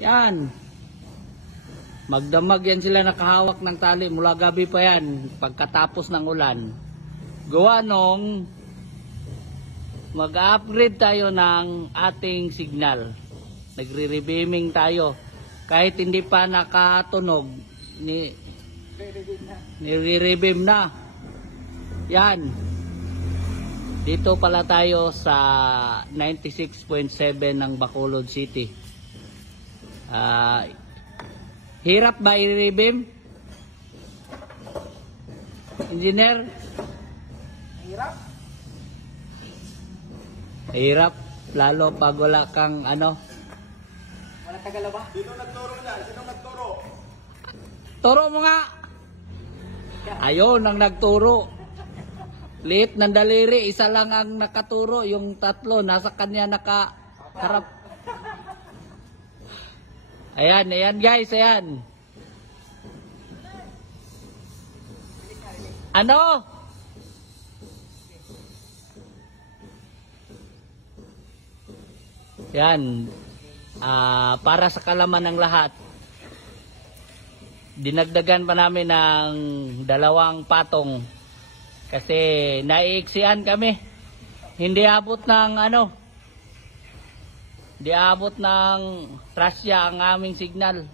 Yan. Magdamag yan sila nakahawak ng tali. Mula gabi pa yan. Pagkatapos ng ulan. Gawa nung mag-upgrade tayo ng ating signal. Nagre-rebeaming tayo. Kahit hindi pa nakatunog, nire-rebeam na. Yan. Dito pala tayo sa 96.7 ng Bacolod City. Hirap ba i-rebeam? Engineer? Hirap? Hirap. Lalo pag wala kang ano. Wala Tagala ba? Sino nagturo na? Sino nagturo? Turo mo nga. Ayun ang nagturo. Liit ng daliri. Isa lang ang nakaturo. Yung tatlo nasa kanya nakaharap. Ayan, ayan guys, ayan. Ano? Yan. Para sa kalaman ng lahat, dinagdagan pa namin ng 2 patong kasi naiiksian kami. Hindi abot ng ano, di abot ng trasya ang aming signal.